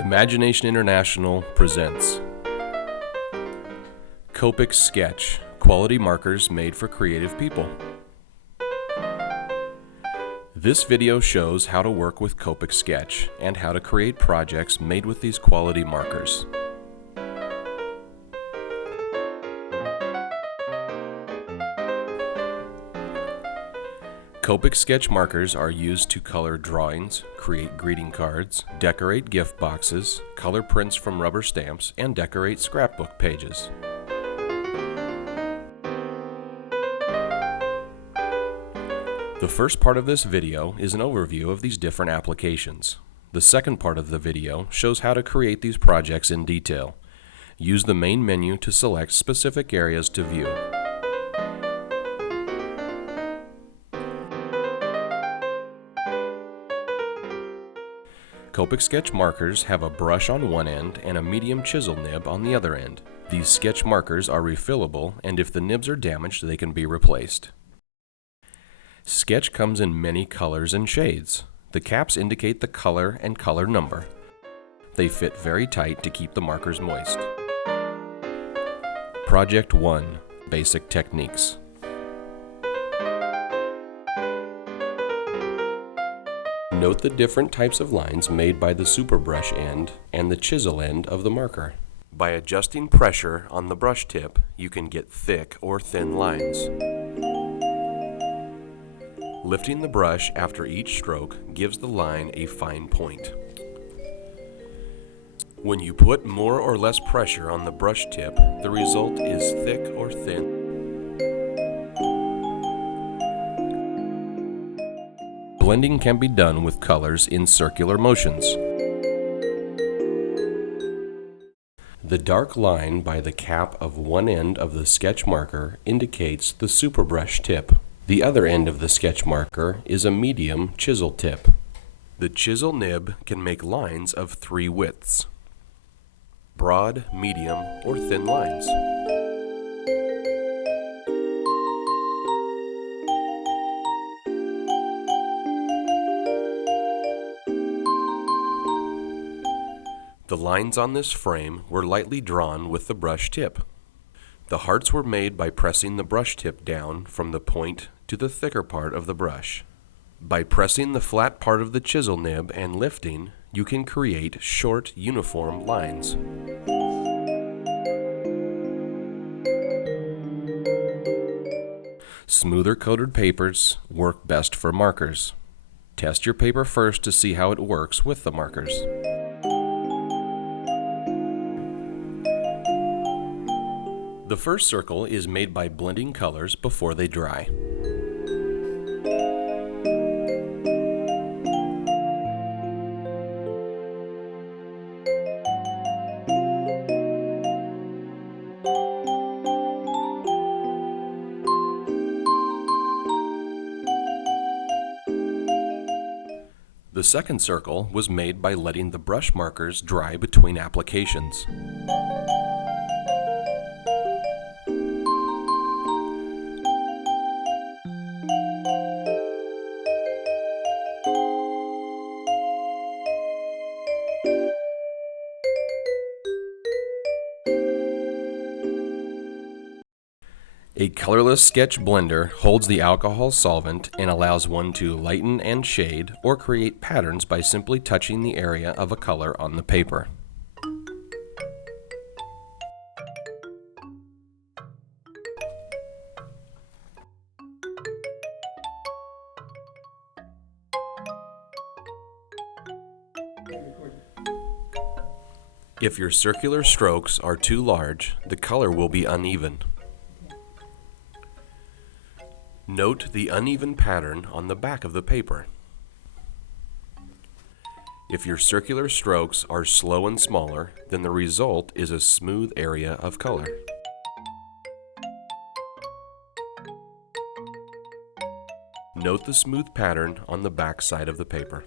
Imagination International presents Copic Sketch, quality markers made for creative people. This video shows how to work with Copic Sketch and how to create projects made with these quality markers. Copic Sketch markers are used to color drawings, create greeting cards, decorate gift boxes, color prints from rubber stamps, and decorate scrapbook pages. The first part of this video is an overview of these different applications. The second part of the video shows how to create these projects in detail. Use the main menu to select specific areas to view. Copic Sketch markers have a brush on one end and a medium chisel nib on the other end. These sketch markers are refillable, and if the nibs are damaged, they can be replaced. Sketch comes in many colors and shades. The caps indicate the color and color number. They fit very tight to keep the markers moist. Project 1: Basic Techniques. Note the different types of lines made by the super brush end and the chisel end of the marker. By adjusting pressure on the brush tip, you can get thick or thin lines. Lifting the brush after each stroke gives the line a fine point. When you put more or less pressure on the brush tip, the result is thick or thin. Blending can be done with colors in circular motions. The dark line by the cap of one end of the sketch marker indicates the super brush tip. The other end of the sketch marker is a medium chisel tip. The chisel nib can make lines of three widths: broad, medium, or thin lines. The lines on this frame were lightly drawn with the brush tip. The hearts were made by pressing the brush tip down from the point to the thicker part of the brush. By pressing the flat part of the chisel nib and lifting, you can create short, uniform lines. Smoother coated papers work best for markers. Test your paper first to see how it works with the markers. The first circle is made by blending colors before they dry. The second circle was made by letting the brush markers dry between applications. A colorless sketch blender holds the alcohol solvent and allows one to lighten and shade or create patterns by simply touching the area of a color on the paper. If your circular strokes are too large, the color will be uneven. Note the uneven pattern on the back of the paper. If your circular strokes are slow and smaller, then the result is a smooth area of color. Note the smooth pattern on the back side of the paper.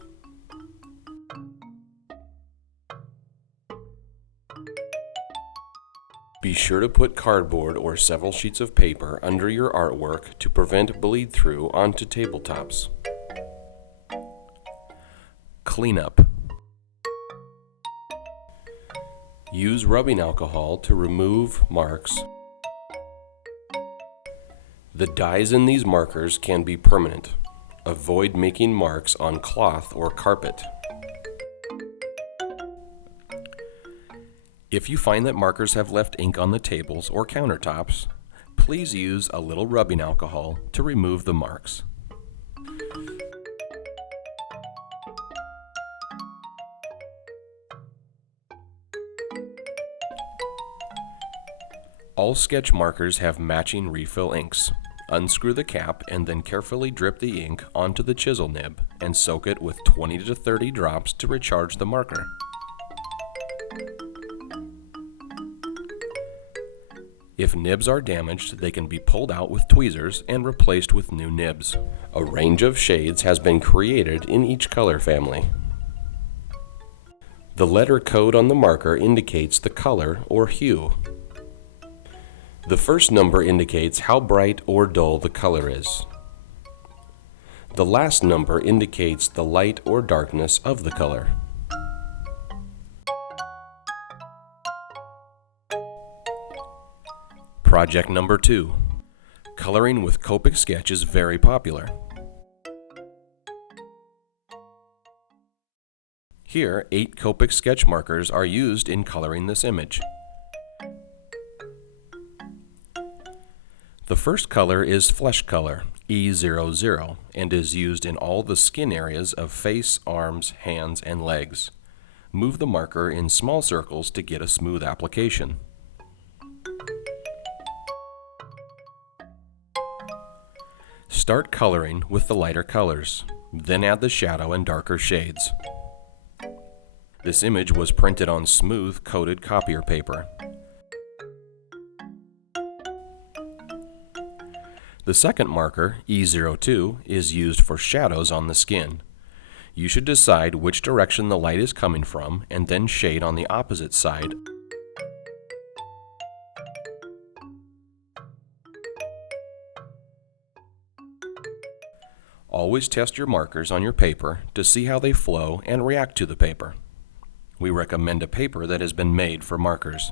Be sure to put cardboard or several sheets of paper under your artwork to prevent bleed-through onto tabletops. Cleanup. Use rubbing alcohol to remove marks. The dyes in these markers can be permanent. Avoid making marks on cloth or carpet. If you find that markers have left ink on the tables or countertops, please use a little rubbing alcohol to remove the marks. All sketch markers have matching refill inks. Unscrew the cap and then carefully drip the ink onto the chisel nib and soak it with 20 to 30 drops to recharge the marker. If nibs are damaged, they can be pulled out with tweezers and replaced with new nibs. A range of shades has been created in each color family. The letter code on the marker indicates the color or hue. The first number indicates how bright or dull the color is. The last number indicates the light or darkness of the color. Project number 2. Coloring with Copic sketch is very popular. Here, 8 Copic sketch markers are used in coloring this image. The first color is flesh color, E00, and is used in all the skin areas of face, arms, hands, and legs. Move the marker in small circles to get a smooth application. Start coloring with the lighter colors, then add the shadow and darker shades. This image was printed on smooth coated copier paper. The second marker, E02, is used for shadows on the skin. You should decide which direction the light is coming from and then shade on the opposite side. Always test your markers on your paper to see how they flow and react to the paper. We recommend a paper that has been made for markers.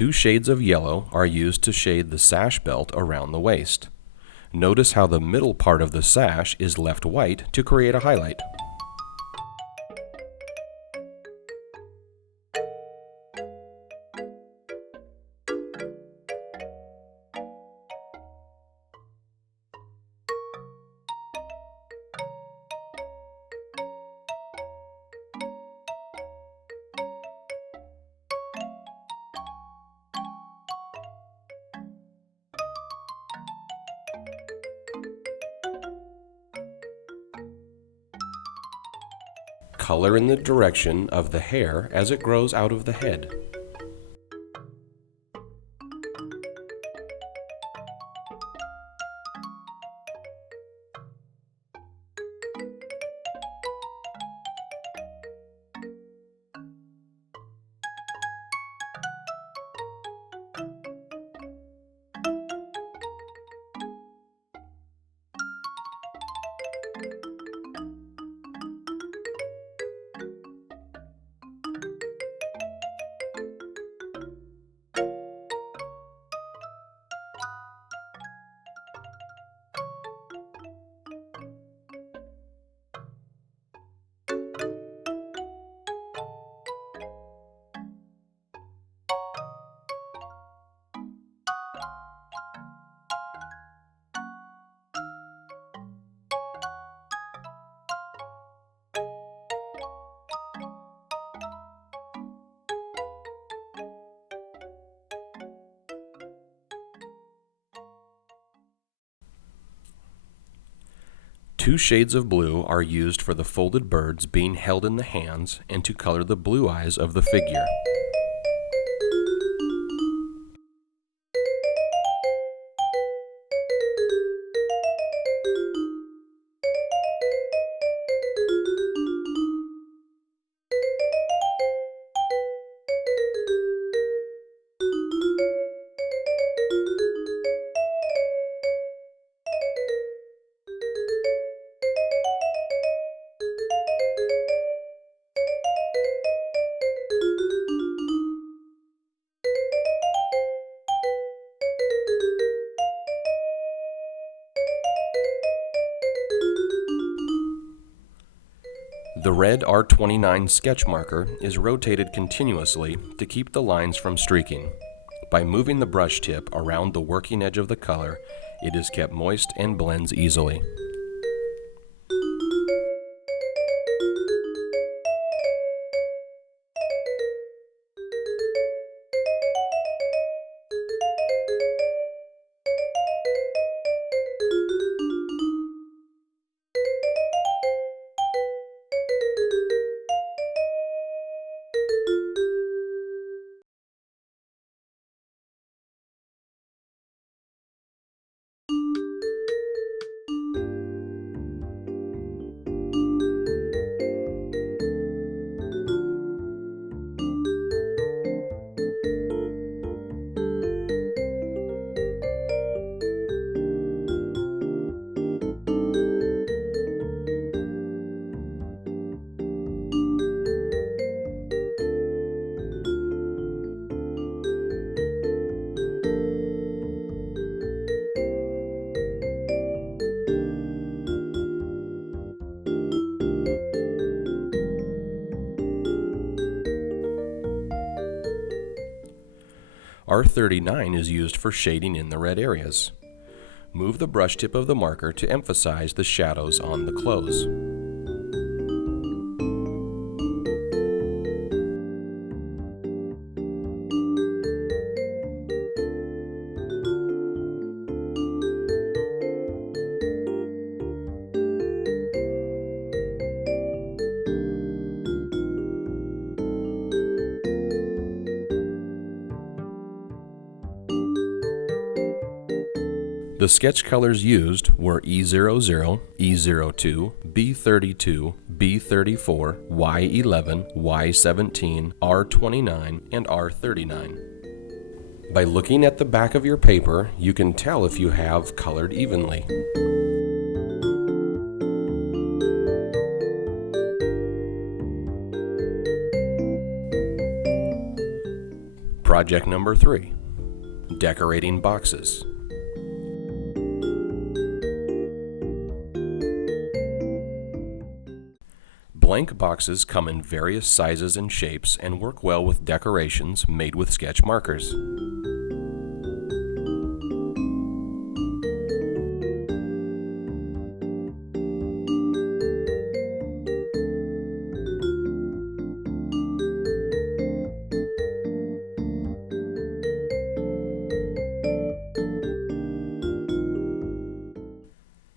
Two shades of yellow are used to shade the sash belt around the waist. Notice how the middle part of the sash is left white to create a highlight. Color in the direction of the hair as it grows out of the head. Two shades of blue are used for the folded birds being held in the hands and to color the blue eyes of the figure. The red R29 sketch marker is rotated continuously to keep the lines from streaking. By moving the brush tip around the working edge of the color, it is kept moist and blends easily. R39 is used for shading in the red areas. Move the brush tip of the marker to emphasize the shadows on the close. The sketch colors used were E00, E02, B32, B34, Y11, Y17, R29, and R39. By looking at the back of your paper, you can tell if you have colored evenly. Project number 3, decorating boxes. Blank boxes come in various sizes and shapes and work well with decorations made with sketch markers.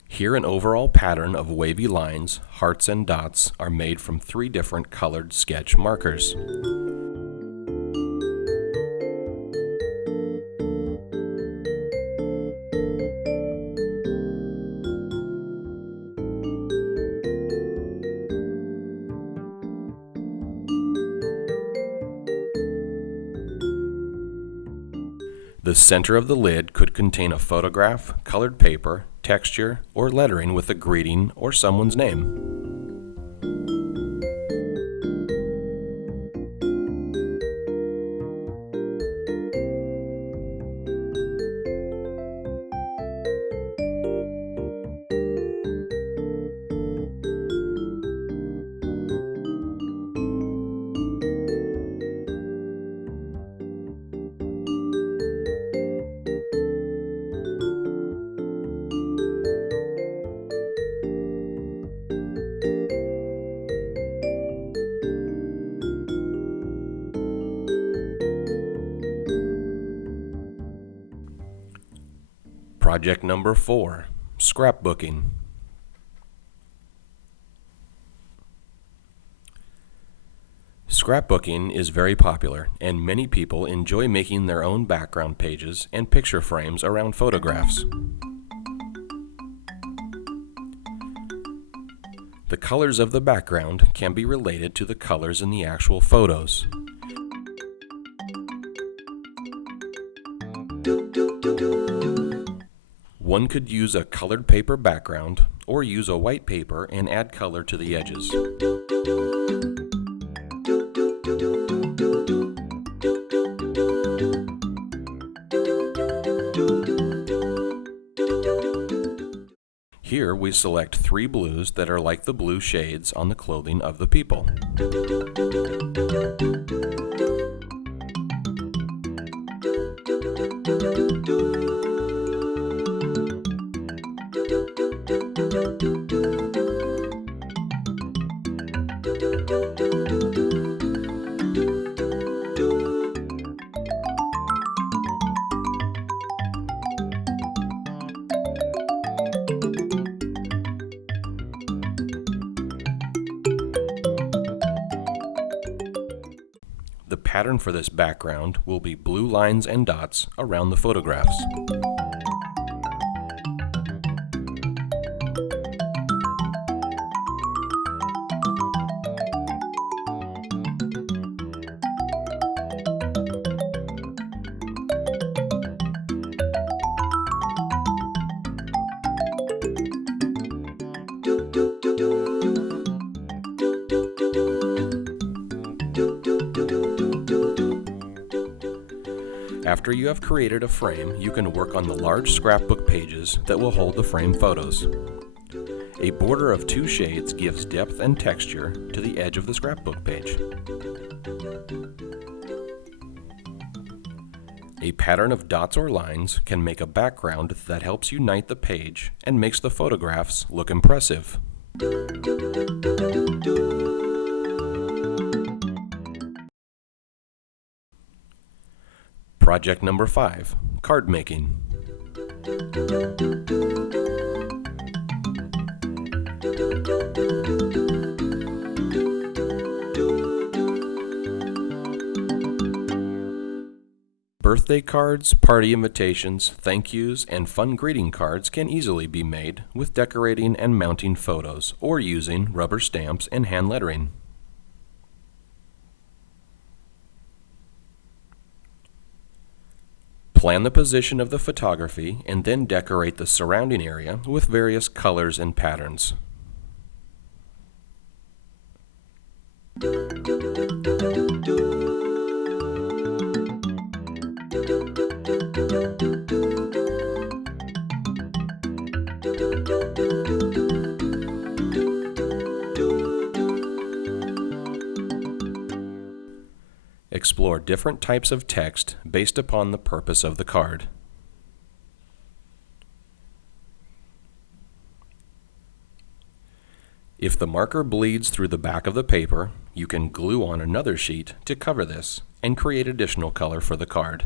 Here, an overall pattern of wavy lines, hearts, and dots are made from 3 different colored sketch markers. The center of the lid could contain a photograph, colored paper, texture, or lettering with a greeting or someone's name. Project number 4, scrapbooking. Scrapbooking is very popular, and many people enjoy making their own background pages and picture frames around photographs. The colors of the background can be related to the colors in the actual photos. One could use a colored paper background or use a white paper and add color to the edges. Here we Always select 3 blues that are like the blue shades on the clothing of the people. The pattern for this background will be blue lines and dots around the photographs. After you have created a frame, you can work on the large scrapbook pages that will hold the frame photos. A border of 2 shades gives depth and texture to the edge of the scrapbook page. A pattern of dots or lines can make a background that helps unite the page and makes the photographs look impressive. Project number 5, card making. Birthday cards, party invitations, thank yous, and fun greeting cards can easily be made with decorating and mounting photos or using rubber stamps and hand lettering. Plan the position of the photography and then decorate the surrounding area with various colors and patterns. Explore different types of text based upon the purpose of the card. If the marker bleeds through the back of the paper, you can glue on another sheet to cover this and create additional color for the card.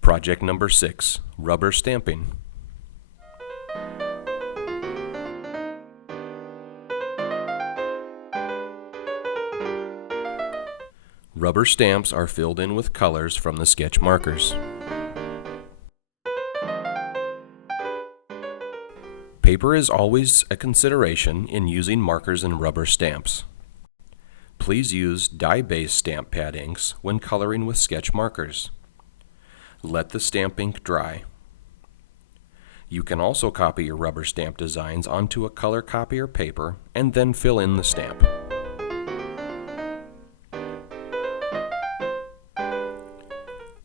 Project number 6, rubber stamping. Rubber stamps are filled in with colors from the sketch markers. Paper is always a consideration in using markers and rubber stamps. Please use dye-based stamp pad inks when coloring with sketch markers. Let the stamp ink dry. You can also copy your rubber stamp designs onto a color copier paper and then fill in the stamp.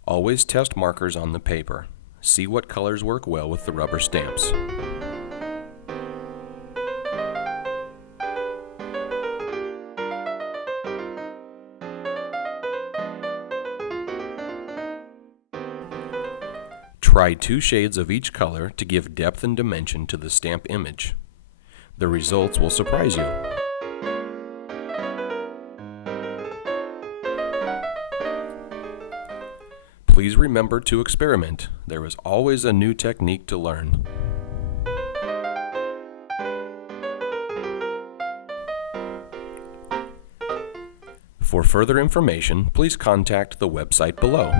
Always test markers on the paper. See what colors work well with the rubber stamps. Try 2 shades of each color to give depth and dimension to the stamp image. The results will surprise you. Please remember to experiment. There is always a new technique to learn. For further information, please contact the website below.